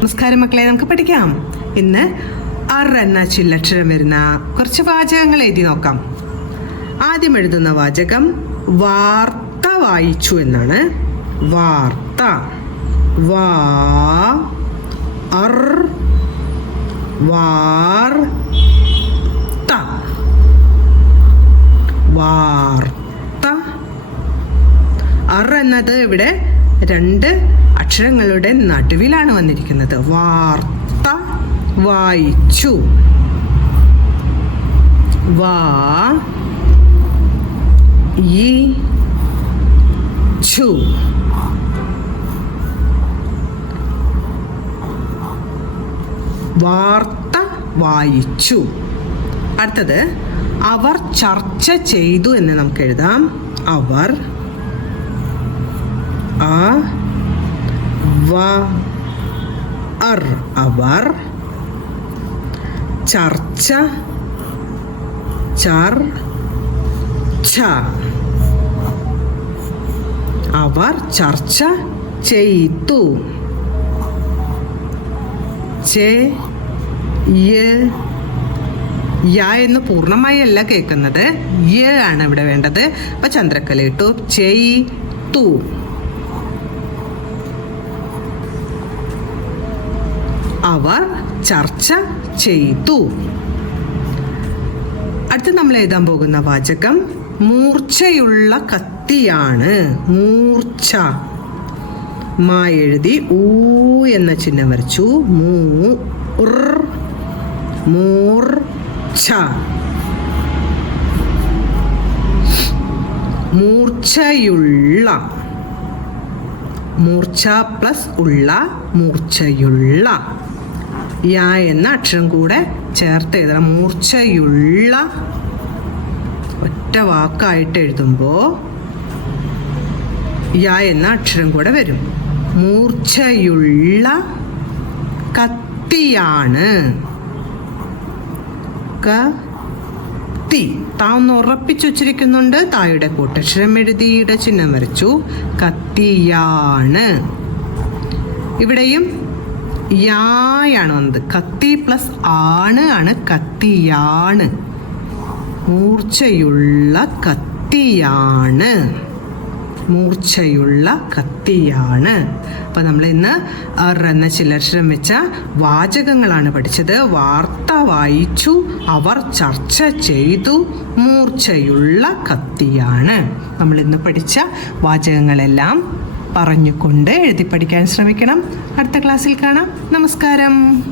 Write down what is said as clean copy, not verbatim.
നമസ്കാരം മക്കളെ, നമുക്ക് പഠിക്കാം. ഇന്ന് എന്ന ചില്ലക്ഷരം വരുന്ന കുറച്ച് വാചകങ്ങൾ എഴുതി നോക്കാം. ആദ്യം എഴുതുന്ന വാചകം വാർത്ത വായിച്ചു എന്നാണ്. വാർത്ത, വാ അർ വാർ ത, വാർത്ത. അർ എന്നത് ഇവിടെ രണ്ട് അക്ഷരങ്ങളുടെ നടുവിലാണ് വന്നിരിക്കുന്നത്. വാർത്ത വായിച്ചു. വാ യി ച്ചു, വാർത്ത വായിച്ചു. അടുത്തത് അവർ ചർച്ച ചെയ്തു എന്ന് നമുക്ക് എഴുതാം. അവർ അവർ ചർച്ച ചർച്ച, അവർ ചർച്ച ചെയ്തു. യ എന്ന് പൂർണ്ണമായി അല്ല കേൾക്കുന്നത്, യ ആണ് ഇവിടെ വേണ്ടത്. അപ്പൊ ചന്ദ്രക്കല ഇട്ടു. ചെയ്തു. അവർ ചർച്ച ചെയ്തു. അടുത്ത് നമ്മൾ എഴുതാൻ പോകുന്ന വാചകം മൂർച്ചയുള്ള കത്തിയാണ്. മൂർച്ച, മാ എഴുതി ഊ എന്ന ചിഹ്നം വരച്ചു. മൂർച്ച, മൂർച്ചയുള്ള, മൂർച്ച പ്ലസ് ഉള്ള, മൂർച്ചയുള്ള. യ എന്ന അക്ഷരം കൂടെ ചേർത്ത് എഴുതണം. മൂർച്ചയുള്ള ഒറ്റ വാക്കായിട്ട് എഴുതുമ്പോൾ യ എന്ന അക്ഷരം കൂടെ വരും. മൂർച്ചയുള്ള കത്തിയാണ്. കത്തി, താന്ന് ഉറപ്പിച്ചു വച്ചിരിക്കുന്നുണ്ട്. തായുടെ കൂട്ടക്ഷരം എഴുതിയുടെ ചിഹ്നം വരച്ചു. കത്തിയാണ്. ഇവിടെയും യാണ് വന്നത്. കത്തി പ്ലസ് ആണ് കത്തിയാണ്. മൂർച്ചയുള്ള കത്തിയാണ്. മൂർച്ചയുള്ള കത്തിയാണ്. അപ്പം നമ്മൾ ഇന്ന് എന്ന ചില്ലക്ഷരം വെച്ച വാചകങ്ങളാണ് പഠിച്ചത്. വാർത്ത വായിച്ചു, അവർ ചർച്ച ചെയ്തു, മൂർച്ചയുള്ള കത്തിയാണ്. നമ്മൾ ഇന്ന് പഠിച്ച വാചകങ്ങളെല്ലാം പറഞ്ഞുകൊണ്ട് എഴുതി പഠിക്കാൻ ശ്രമിക്കണം. അടുത്ത ക്ലാസ്സിൽ കാണാം. നമസ്കാരം.